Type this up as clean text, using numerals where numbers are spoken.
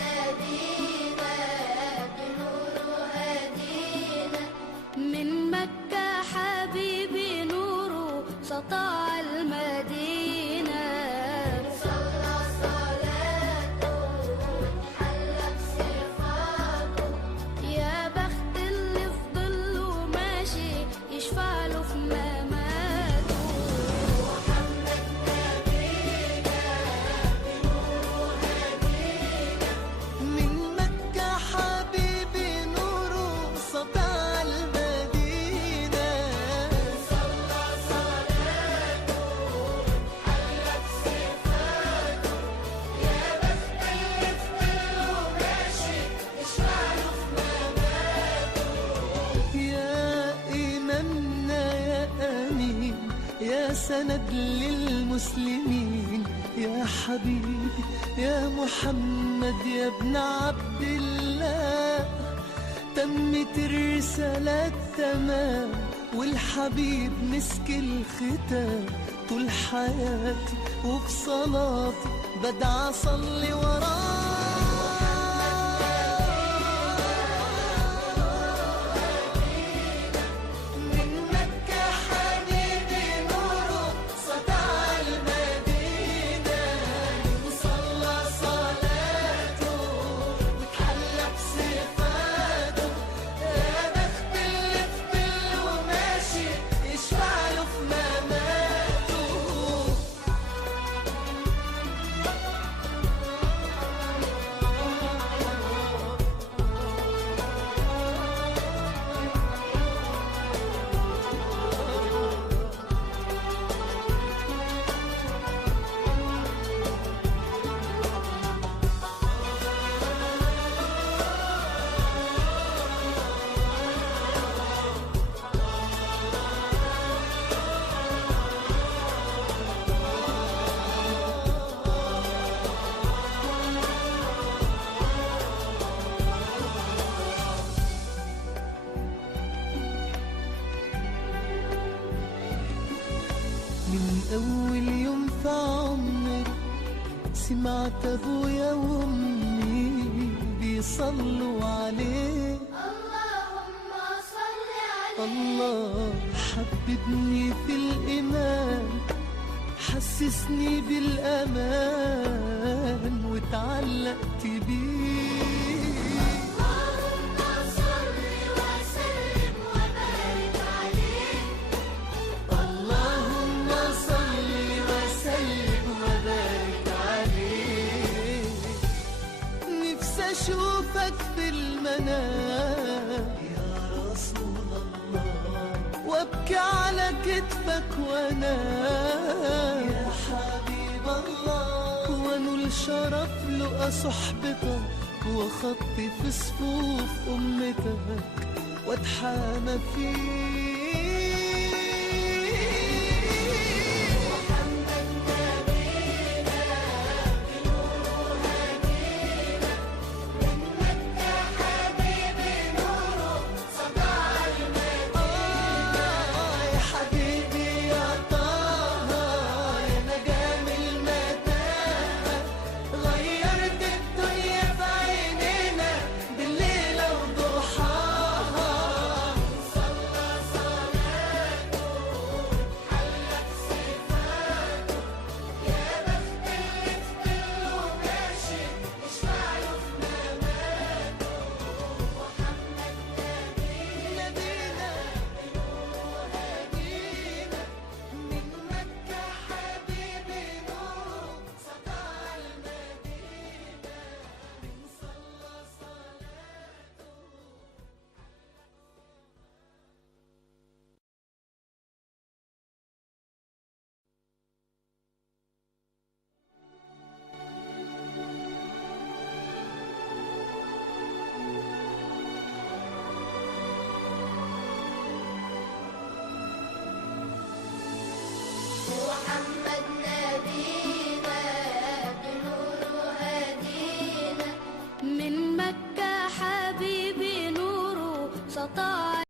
نبينا بنور هدينا، من مكة حبيبي نوره سطع المدينة. صلى صلاته وتحلى بصفاته، يا بخت اللي في ظله ماشي يشفع له في مماته. محمد نبينا بنور هدينا، من مكة حبيبي نوره سطع المدينة. صلى صلاته وتحلى بصفاته، يا بخت اللي في ظله ماشي يشفع له في مماته. يا إمامنا يا أمين، يا سند للمسلمين، يا حبيبي يا محمد يا ابن عبد الله. تمت الرسالة تمام والحبيب مسك الختام. طول حياتي وفي صلاتي بدعى أصلي وراه. من مكة حبيبي نوره سطع المدينة، وصلى صلاته وتحلى بصفاته، يا بخت اللي في ظله ماشي يشفع له في مماته. من أول يوم في عمري سمعت أبويا وأمي بيصلوا عليه. اللهم صل عليه. الله حببني في الإيمان، حسسني بالأمان واتعلقت بيه. اللهم صل وسلم وبارك عليه. اللهم صل وسلم وبارك عليه. نفسي اشوفك في المنام يا رسول الله، وابكي على كتفك وانام يا حبيب الله، وانول شرف لقى صحبتك وخطي في صفوف امتك واتحامى فيك. محمد نبينا بنور هدينا، من مكة حبيبي نوره سطع المدينة. يا حبيبي يا طه يا نجم المتاهة، غيرت الدنيا في عينينا بالليلة وضحاها. صلى صلاته وتحلى بصفاته، يا بخت اللي في ظله ماشي يشفع له في مماته. محمد نبينا نبينا بنور هدينا، من مكة حبيبي نور سطع المدينة، من صلى صلاته. محمد نبينا بنور هدينا، من مكة حبيبي نوره سطع